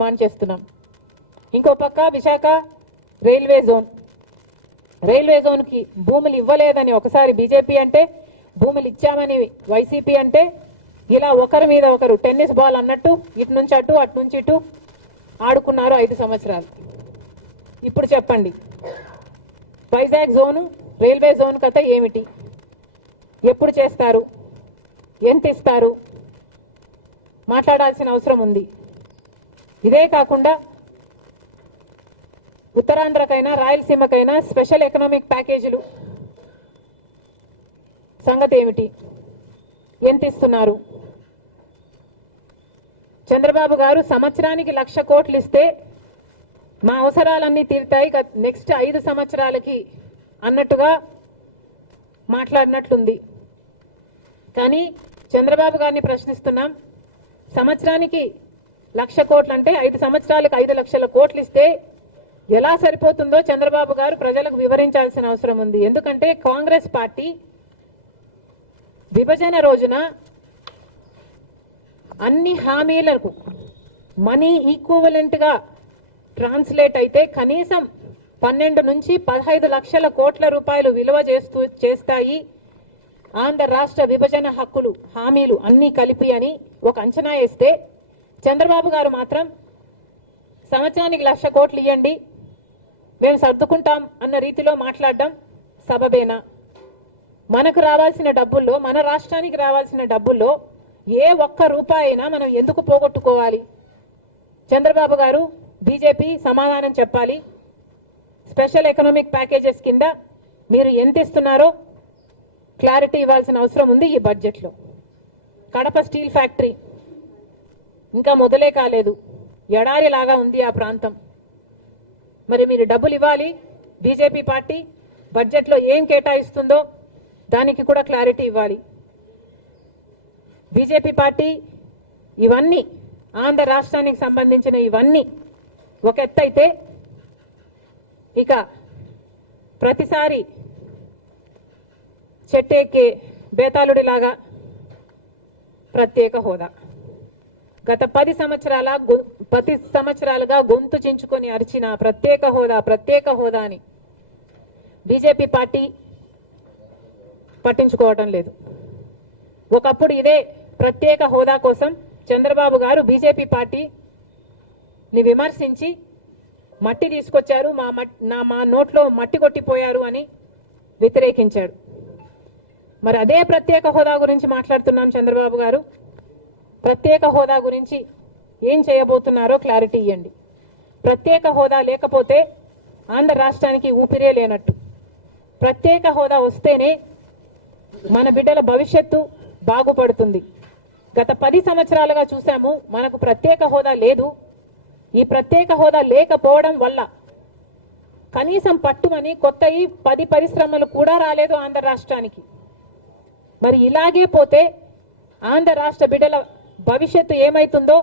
Demand చేస్తున్నాం. ఇంకో పక్క విశాఖ రైల్వే జోన్ కి భూములు ఇవ్వలేదని ఒకసారి బీజేపీ అంటే, భూములు ఇచ్చామని వైసీపీ అంటే, ఇలా ఒకరి మీద ఒకరు టెన్నిస్ బాల్ అన్నట్టు ఇటు నుంచి అటు అటు నుంచి ఇటు ఆడుకున్నారు 5 సంవత్సరాలు. ఇప్పుడు చెప్పండి, వైజాగ్ జోను రైల్వే జోన్ కథ ఏమిటి? ఎప్పుడు చేస్తారు? ఎంత ఇస్తారు? మాట్లాడాల్సిన అవసరం ఉంది. ఇదే కాకుండా ఉత్తరాంధ్రకైనా రాయలసీమకైనా స్పెషల్ ఎకనామిక్ ప్యాకేజీలు సంగతి ఏమిటి? ఎంత ఇస్తున్నారు? చంద్రబాబు గారు సంవత్సరానికి 1,00,000 కోట్లు ఇస్తే మా అవసరాలన్నీ తీరుతాయి నెక్స్ట్ 5 సంవత్సరాలకి అన్నట్టుగా మాట్లాడినట్లుంది. కానీ చంద్రబాబు గారిని ప్రశ్నిస్తున్నాం, సంవత్సరానికి 1,00,000 కోట్లు అంటే 5 సంవత్సరాలకు 5 లక్షల కోట్లు ఇస్తే ఎలా సరిపోతుందో చంద్రబాబు గారు ప్రజలకు వివరించాల్సిన అవసరం ఉంది. ఎందుకంటే కాంగ్రెస్ పార్టీ విభజన రోజున అన్ని హామీలకు మనీ ఈక్వివలెంట్ గా ట్రాన్స్లేట్ అయితే కనీసం 12 నుంచి 15 లక్షల కోట్ల రూపాయలు విలువ చేస్తాయి ఆంధ్ర రాష్ట్ర విభజన హక్కులు హామీలు అన్ని కలిపి అని ఒక అంచనా వేస్తే, చంద్రబాబు గారు మాత్రం సంవత్సరానికి 1,00,000 కోట్లు ఇవ్వండి మేము సర్దుకుంటాం అన్న రీతిలో మాట్లాడడం సబబేనా? మనకు రావాల్సిన డబ్బుల్లో, మన రాష్ట్రానికి రావాల్సిన డబ్బుల్లో ఏ ఒక్క రూపాయి అయినా మనం ఎందుకు పోగొట్టుకోవాలి? చంద్రబాబు గారు, బీజేపీ సమాధానం చెప్పాలి. స్పెషల్ ఎకనామిక్ ప్యాకేజెస్ కింద మీరు ఎంత ఇస్తున్నారో క్లారిటీ ఇవ్వాల్సిన అవసరం ఉంది ఈ బడ్జెట్లో. కడప స్టీల్ ఫ్యాక్టరీ ఇంకా మొదలే కాలేదు, ఎడారిలాగా ఉంది ఆ ప్రాంతం. మరి మీరు డబ్బులు ఇవ్వాలి. బీజేపీ పార్టీ బడ్జెట్లో ఏం కేటాయిస్తుందో దానికి కూడా క్లారిటీ ఇవ్వాలి. బీజేపీ పార్టీ ఇవన్నీ ఆంధ్ర రాష్ట్రానికి సంబంధించిన ఇవన్నీ ఒక ఎత్తైతే, ఇక ప్రతిసారి చెట్టెక్కే బేతాళుడిలాగా ప్రత్యేక హోదా గత 10 సంవత్సరాలుగా గొంతు చించుకొని అరిచిన ప్రత్యేక హోదా అని బీజేపీ పార్టీ పట్టించుకోవటం లేదు. ఒకప్పుడు ఇదే ప్రత్యేక హోదా కోసం చంద్రబాబు గారు బీజేపీ పార్టీని విమర్శించి మట్టి తీసుకొచ్చారు, మా నోట్లో మట్టి కొట్టిపోయారు అని వ్యతిరేకించాడు. మరి అదే ప్రత్యేక హోదా గురించి మాట్లాడుతున్నాం. చంద్రబాబు గారు ప్రత్యేక హోదా గురించి ఏం చేయబోతున్నారో క్లారిటీ ఇవ్వండి. ప్రత్యేక హోదా లేకపోతే ఆంధ్ర రాష్ట్రానికి ఊపిరే లేనట్టు. ప్రత్యేక హోదా వస్తేనే మన బిడ్డల భవిష్యత్తు బాగుపడుతుంది. గత 10 సంవత్సరాలుగా చూసాము, మనకు ప్రత్యేక హోదా లేదు. ఈ ప్రత్యేక హోదా లేకపోవడం వల్ల కనీసం పట్టుమని కొత్త 10 పరిశ్రమలు కూడా రాలేదు ఆంధ్ర రాష్ట్రానికి. మరి ఇలాగే పోతే ఆంధ్ర రాష్ట్ర బిడ్డల భవిష్యత్తు ఏమైతుందో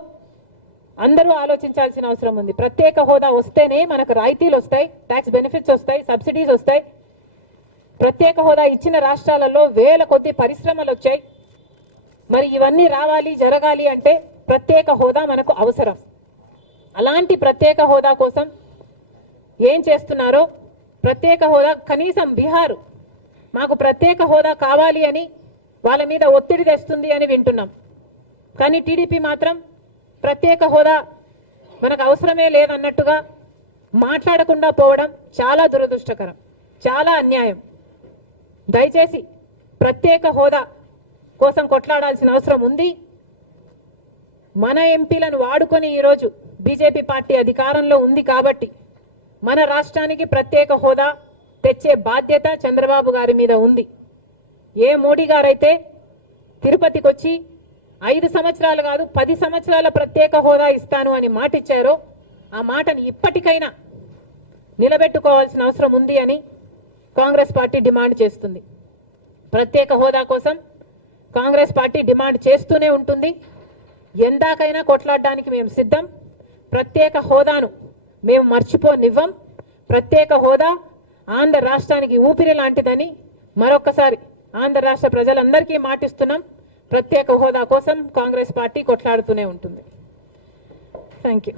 అందరూ ఆలోచించాల్సిన అవసరం ఉంది. ప్రత్యేక హోదా వస్తేనే మనకు రాయితీలు వస్తాయి, ట్యాక్స్ బెనిఫిట్స్ వస్తాయి, సబ్సిడీస్ వస్తాయి. ప్రత్యేక హోదా ఇచ్చిన రాష్ట్రాలలో వేల కొద్ది పరిశ్రమలు వచ్చాయి. మరి ఇవన్నీ రావాలి, జరగాలి అంటే ప్రత్యేక హోదా మనకు అవసరం. అలాంటి ప్రత్యేక హోదా కోసం ఏం చేస్తున్నారో, ప్రత్యేక హోదా కనీసం బీహార్ మాకు ప్రత్యేక హోదా కావాలి అని వాళ్ళ మీద ఒత్తిడి తెస్తుంది అని వింటున్నాం. కానీ టీడీపీ మాత్రం ప్రత్యేక హోదా మనకు అవసరమే లేదన్నట్టుగా మాట్లాడకుండా పోవడం చాలా దురదృష్టకరం, చాలా అన్యాయం. దయచేసి ప్రత్యేక హోదా కోసం కొట్లాడాల్సిన అవసరం ఉంది. మన ఎంపీలను వాడుకొని ఈరోజు బీజేపీ పార్టీ అధికారంలో ఉంది కాబట్టి మన రాష్ట్రానికి ప్రత్యేక హోదా తెచ్చే బాధ్యత చంద్రబాబు గారి మీద ఉంది. ఏ మోడీ గారైతే తిరుపతికి వచ్చి 5 సంవత్సరాలు కాదు 10 సంవత్సరాల ప్రత్యేక హోదా ఇస్తాను అని మాట ఇచ్చారో ఆ మాటని ఇప్పటికైనా నిలబెట్టుకోవాల్సిన అవసరం ఉంది అని కాంగ్రెస్ పార్టీ డిమాండ్ చేస్తుంది. ప్రత్యేక హోదా కోసం కాంగ్రెస్ పార్టీ డిమాండ్ చేస్తూనే ఉంటుంది. ఎందాకైనా కొట్లాడడానికి మేము సిద్ధం. ప్రత్యేక హోదాను మేము మర్చిపోనివ్వం. ప్రత్యేక హోదా ఆంధ్ర రాష్ట్రానికి ఊపిరి లాంటిదని మరొకసారి ఆంధ్ర రాష్ట్ర ప్రజలందరికీ మాటిస్తున్నాం. ప్రత్యేక హోదా కోసం కాంగ్రెస్ పార్టీ కొట్లాడుతూనే ఉంటుంది. Thank you.